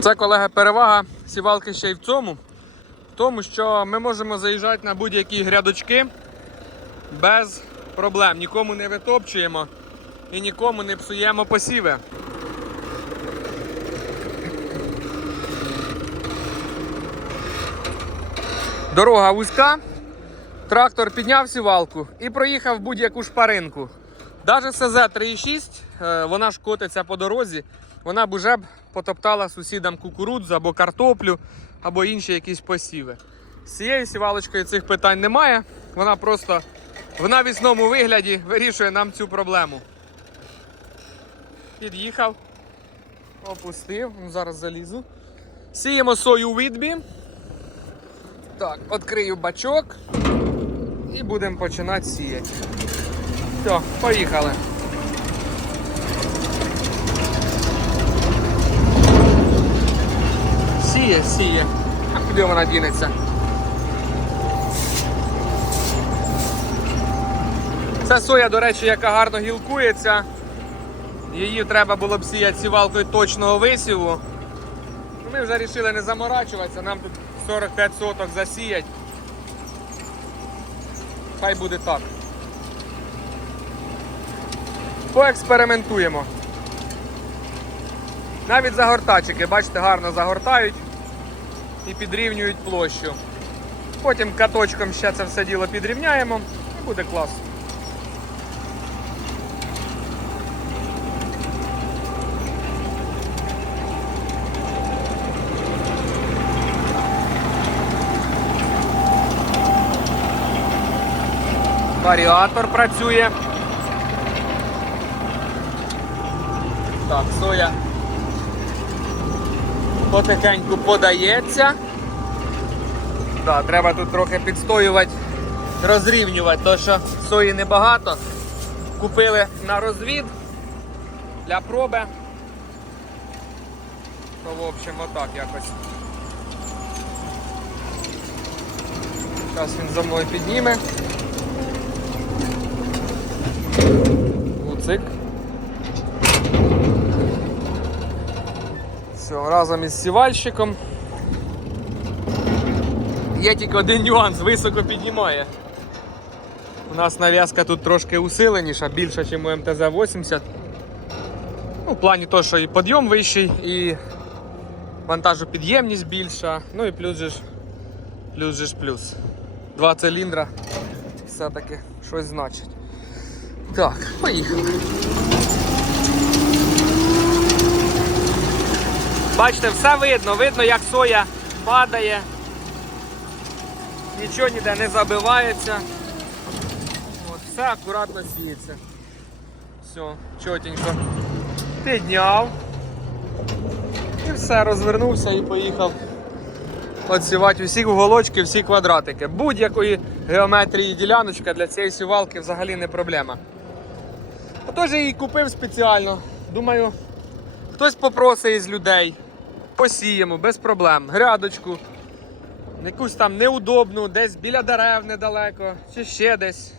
Це, колега, перевага сівалки ще й в цьому. В тому, що ми можемо заїжджати на будь-які грядочки без проблем. Нікому не витопчуємо і нікому не псуємо посіви. Дорога вузька, трактор підняв сівалку і проїхав будь-яку шпаринку. Навіть СЗ 3.6, е, вона ж котиться по дорозі, вона б уже потоптала сусідам кукурудзу або картоплю, або інші якісь посіви. З цією сівалочкою цих питань немає. Вона просто в навісному вигляді вирішує нам цю проблему. Під'їхав, опустив, ну, зараз залізу. Сіємо сою у відбі. Так, відкрию бачок і будемо починати сіяти. Все, поїхали. Сіє, сіє. А куди вона дінеться? Це соя, до речі, яка гарно гілкується. Її треба було б сіяти сівалкою точного висіву. Ми вже вирішили не заморачуватися, нам тут 45 соток засіять. Хай буде так. Поекспериментуємо. Навіть загортачики, бачите, гарно загортають і підрівнюють площу. Потім каточком ще це все діло підрівняємо і буде класно. Варіатор працює. Так, соя потихеньку подається. Так, треба тут трохи підстоювати, розрівнювати, тому що сої небагато. Купили на розвід для проби. То, в общем, отак якось. Зараз він за мною підніме. Луцик. Все, разом із сівальщиком. Є тільки один нюанс, високо піднімає. У нас нав'язка тут трошки усиленіша, більша, ніж у МТЗ-80. Ну, в плані того, що і підйом вищий, і вантажопідємність більша, ну і плюс же ж плюс же ж плюс. Два циліндра все-таки щось значить. Так, поїхали. Бачите, все видно, видно, як соя падає, нічого ніде не забивається. От, все акуратно сіється. Все, чотенько. Підняв. І все, розвернувся і поїхав отсівати усі уголочки, всі квадратики. Будь-якої геометрії діляночка для цієї сівалки взагалі не проблема. Отож я її купив спеціально. Думаю, хтось попросить із людей. Посіємо без проблем. Грядочку. Якусь там неудобну, десь біля дерев недалеко, чи ще десь.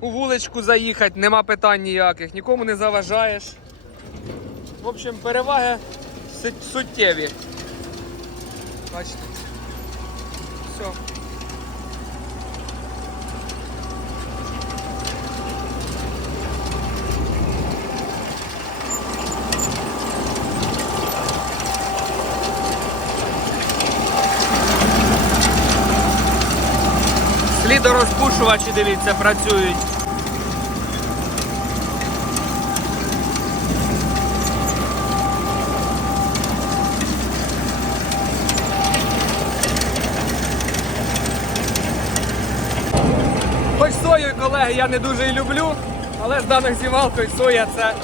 У вуличку заїхати, нема питань ніяких, нікому не заважаєш. В общем, переваги суттєві. Бачите? Все. Слідорозпушувачі, дивіться, працюють. Хоч сою, колеги, я не дуже і люблю, але з даною сівалкою соя це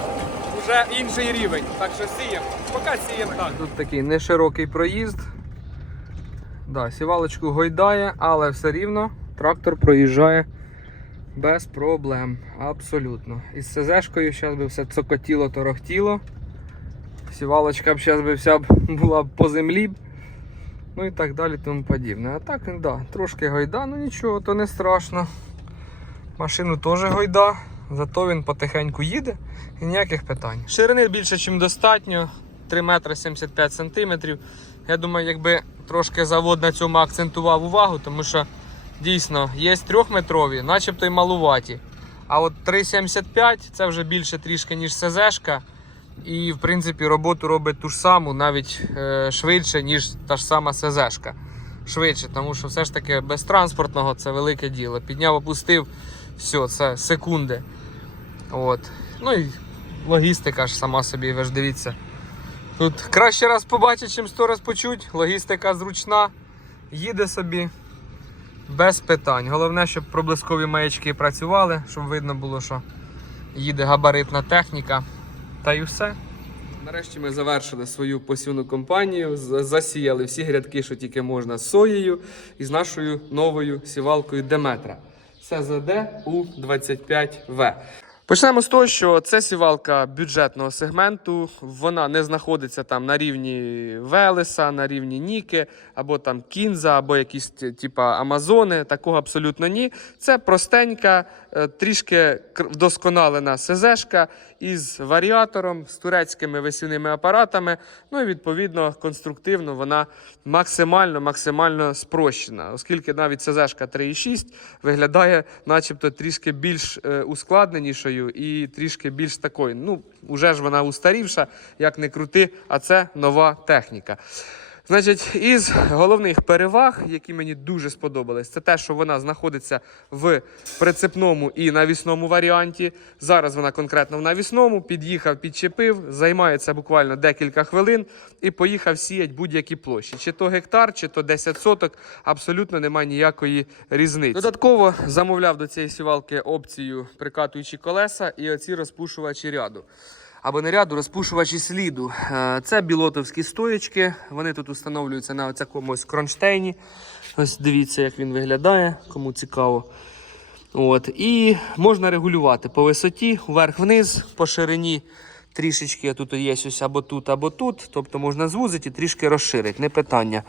вже інший рівень. Так що сіємо. Поки сіємо так. Тут такий неширокий проїзд. Да, сівалочку гойдає, але все рівно трактор проїжджає без проблем. Абсолютно. Із СЗшкою зараз би все цокотіло, торохтіло. Сівалочка б зараз би вся була по землі. Ну і так далі тому подібне. А так, да, трошки гойда, ну нічого, то не страшно. Машину теж гойда, зато він потихеньку їде і ніяких питань. Ширини більше, ніж достатньо. 3 метри 75 сантиметрів. Я думаю, якби трошки завод на цьому акцентував увагу, тому що дійсно є трьохметрові, начебто й малуваті. А от 3,75 це вже більше трішки, ніж СЗшка. І в принципі роботу робить ту ж саму, навіть е, швидше, ніж та ж сама СЗшка. Швидше, тому що все ж таки без транспортного це велике діло. Підняв, опустив, все, це секунди. От. Ну і логістика ж сама собі, ви ж дивіться. Тут краще раз побачить, чим сто раз почуть. Логістика зручна, їде собі без питань. Головне, щоб проблискові маячки працювали, щоб видно було, що їде габаритна техніка. Та й все. Нарешті ми завершили свою посівну кампанію, засіяли всі грядки, що тільки можна з соєю і з нашою новою сівалкою Деметра. СЗД У25В. Почнемо з того, що це сівалка бюджетного сегменту. Вона не знаходиться там на рівні Велеса, на рівні Ніки, або там Кінза, або якісь типа Амазони. Такого абсолютно ні. Це простенька, е, трішки вдосконалена СЗшка із варіатором, з турецькими весільними апаратами. Ну і відповідно конструктивно вона максимально максимально спрощена, оскільки навіть СЗшка 3.6 виглядає, начебто, трішки більш е, ускладненішою і трішки більш такою. Ну, уже ж вона устарівша, як не крути, а це нова техніка. Значить, із головних переваг, які мені дуже сподобались, це те, що вона знаходиться в прицепному і навісному варіанті. Зараз вона конкретно в навісному. Під'їхав, підчепив, займається буквально декілька хвилин і поїхав сіять будь-які площі. Чи то гектар, чи то 10 соток. Абсолютно немає ніякої різниці. Додатково замовляв до цієї сівалки опцію прикатуючі колеса і оці розпушувачі ряду або не ряду, розпушувачі сліду. Е, Це білотовські стоєчки. Вони тут встановлюються на ось кронштейні. Ось дивіться, як він виглядає, кому цікаво. От. І можна регулювати по висоті, вверх-вниз, по ширині. Трішечки тут є ось або тут, або тут. Тобто можна звузити і трішки розширити, не питання.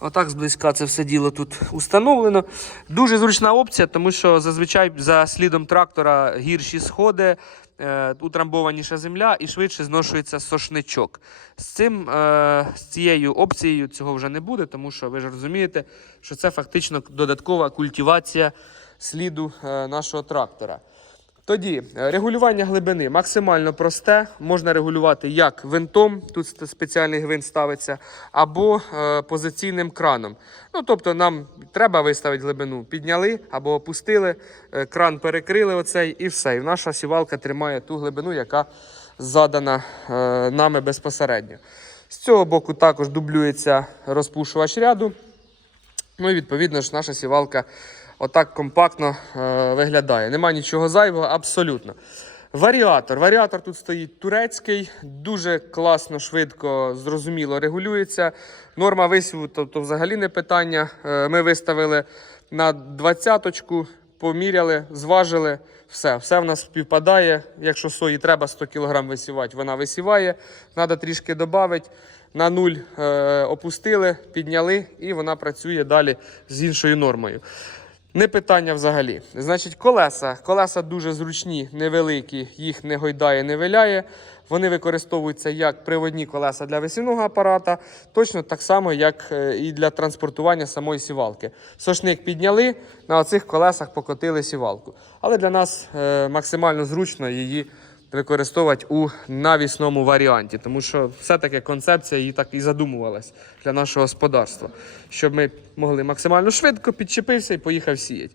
Отак зблизька це все діло тут установлено. Дуже зручна опція, тому що зазвичай за слідом трактора гірші сходи, утрамбованіша земля і швидше зношується сошничок. З цим, е, з цією опцією цього вже не буде, тому що ви ж розумієте, що це фактично додаткова культивація сліду е, нашого трактора. Тоді е, регулювання глибини максимально просте. Можна регулювати як винтом, тут спеціальний гвинт ставиться, або е, позиційним краном. Ну, тобто нам треба виставити глибину, підняли або опустили, е, кран перекрили оцей і все. І наша сівалка тримає ту глибину, яка задана нами безпосередньо. З цього боку також дублюється розпушувач ряду. Ну і відповідно ж наша сівалка отак компактно е, виглядає. Нема нічого зайвого, абсолютно. Варіатор. Варіатор тут стоїть турецький, дуже класно, швидко, зрозуміло регулюється. Норма висіву, тобто взагалі не питання. Е, Ми виставили на двадцяточку, поміряли, зважили. Все, все в нас співпадає. Якщо сої треба 100 кг висівати, вона висіває. Треба трішки додати. На нуль е, опустили, підняли, і вона працює далі з іншою нормою. Не питання взагалі. Значить, колеса. Колеса дуже зручні, невеликі, їх не гойдає, не виляє. Вони використовуються як приводні колеса для весінного апарата, точно так само, як е, і для транспортування самої сівалки. Сошник підняли, на оцих колесах покотили сівалку. Але для нас е, максимально зручно її використовувати у навісному варіанті, тому що все-таки концепція її так і задумувалась для нашого господарства, щоб ми могли максимально швидко підчепився і поїхав сіяти.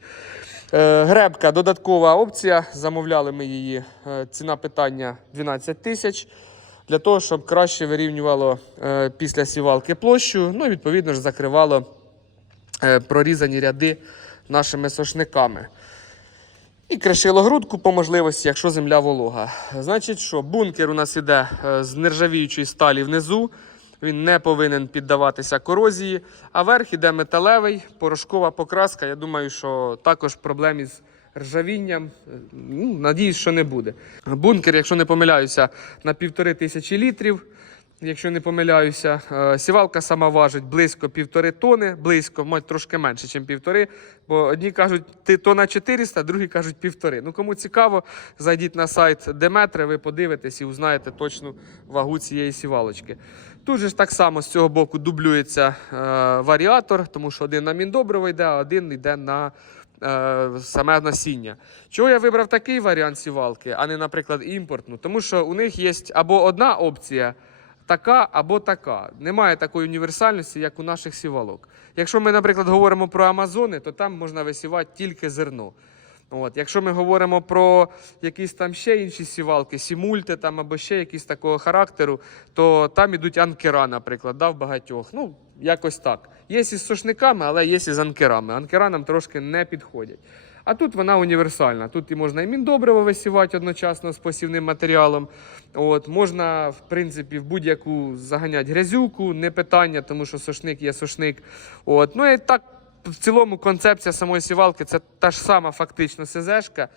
Е, Гребка додаткова опція. Замовляли ми її. Е, Ціна питання 12 тисяч. Для того, щоб краще вирівнювало е, після сівалки площу, ну і відповідно ж закривало прорізані ряди нашими сошниками. І кришило грудку по можливості, якщо земля волога. Значить, що бункер у нас іде е, з нержавіючої сталі внизу. Він не повинен піддаватися корозії. А верх іде металевий, порошкова покраска. Я думаю, що також проблем із ржавінням. е, Ну, надіюсь, що не буде. Бункер, якщо не помиляюся, на півтори тисячі літрів. Якщо не помиляюся. Е, Сівалка сама важить близько півтори тони, близько, може трошки менше, ніж півтори. Бо одні кажуть, ти тона 400, другі кажуть півтори. Ну кому цікаво, зайдіть на сайт Деметри, ви подивитесь і узнаєте точну вагу цієї сівалочки. Тут же ж так само з цього боку дублюється е, варіатор, тому що один на міндобриво йде, а один йде на е, саме насіння. Чого я вибрав такий варіант сівалки, а не, наприклад, імпортну? Тому що у них є або одна опція. Така або така. Немає такої універсальності, як у наших сівалок. Якщо ми, наприклад, говоримо про Амазони, то там можна висівати тільки зерно. От. Якщо ми говоримо про якісь там ще інші сівалки, сімульти там або ще якісь такого характеру, то там ідуть анкера, наприклад, да, в багатьох. Ну, якось так. Є із сушниками, але є і з анкерами. Анкера нам трошки не підходять. А тут вона універсальна. Тут і можна і міндобриво висівати одночасно з посівним матеріалом. От, можна, в принципі, в будь-яку заганяти грязюку, не питання, тому що сушник є сушник. От. Ну і так, в цілому, концепція самої сівалки це та ж сама фактично СЗшка.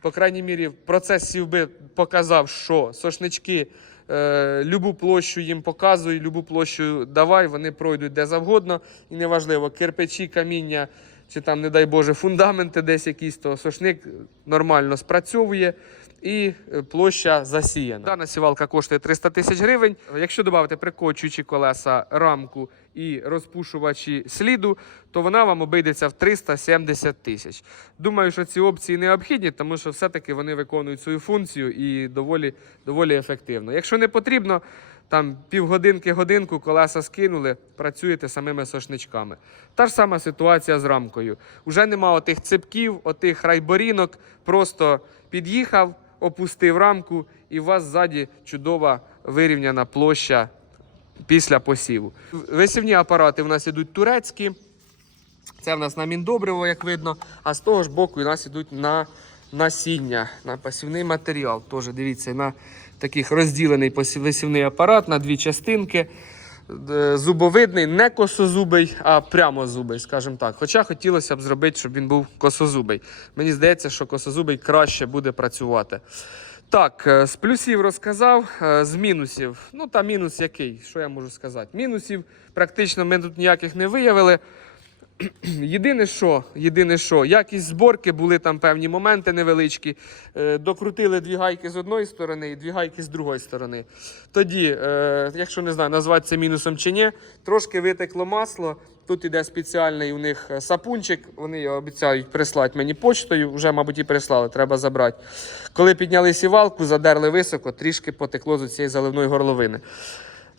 По крайній мірі, процес сівби показав, що сошнички е, любу площу їм показуй, любу площу давай, вони пройдуть де завгодно. І неважливо, кирпичі, каміння чи там, не дай Боже, фундаменти десь якісь, то сошник нормально спрацьовує. І е, площа засіяна. Дана сівалка коштує 300 тисяч гривень. Якщо додати прикочуючі колеса, рамку і розпушувачі сліду, то вона вам обійдеться в 370 тисяч. Думаю, що ці опції необхідні, тому що все-таки вони виконують свою функцію і доволі, доволі ефективно. Якщо не потрібно, там півгодинки, годинку колеса скинули, працюєте самими сошничками. Та ж сама ситуація з рамкою. Уже нема отих цепків, отих райборінок, просто під'їхав, опустив рамку, і у вас ззаді чудова вирівняна площа після посіву. Висівні апарати в нас ідуть турецькі. Це в нас на міндобриво, як видно, а з того ж боку у нас ідуть на насіння, на посівний матеріал. Теж дивіться, на таких розділений висівний апарат на дві частинки. Е, Зубовидний, не косозубий, а прямозубий, скажімо так. Хоча хотілося б зробити, щоб він був косозубий. Мені здається, що косозубий краще буде працювати. Так, е, з плюсів розказав, е, з мінусів. Ну та мінус який? Що я можу сказати? Мінусів практично ми тут ніяких не виявили. Єдине що, єдине що, якість зборки були там певні моменти невеличкі. Е, докрутили дві гайки з одної сторони і дві гайки з другої сторони. Тоді, якщо не знаю, назвати це мінусом чи ні, трошки витекло масло. Тут іде спеціальний у них е, сапунчик. Вони його обіцяють прислати мені почтою. Вже, мабуть, і прислали, треба забрати. Коли підняли сівалку, задерли високо, трішки потекло з цієї заливної горловини.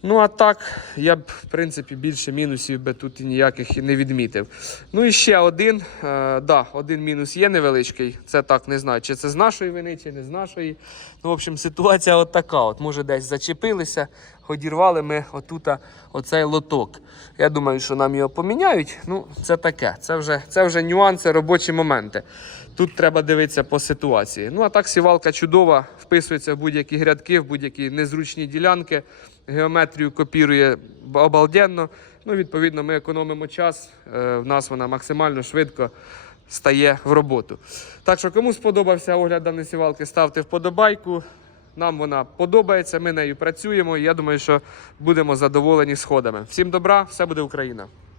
Ну, а так, я б, в принципі, більше мінусів би тут і ніяких не відмітив. Ну і ще один. Е, да, один мінус є невеличкий. Це так, не знаю, чи це з нашої вини, чи не з нашої. Ну, в общем, ситуація от така. От, може, десь зачепилися, одірвали ми отута оцей лоток. Я думаю, що нам його поміняють. Ну, це таке. Це вже, це вже нюанси, робочі моменти. Тут треба дивитися по ситуації. Ну, а так сівалка чудова, вписується в будь-які грядки, в будь-які незручні ділянки. Геометрію копірує обалденно. Ну, відповідно, ми економимо час. Е, В нас вона максимально швидко стає в роботу. Так що, кому сподобався огляд даної сівалки, ставте вподобайку. Нам вона подобається, ми нею працюємо. Я думаю, що будемо задоволені сходами. Всім добра, все буде Україна!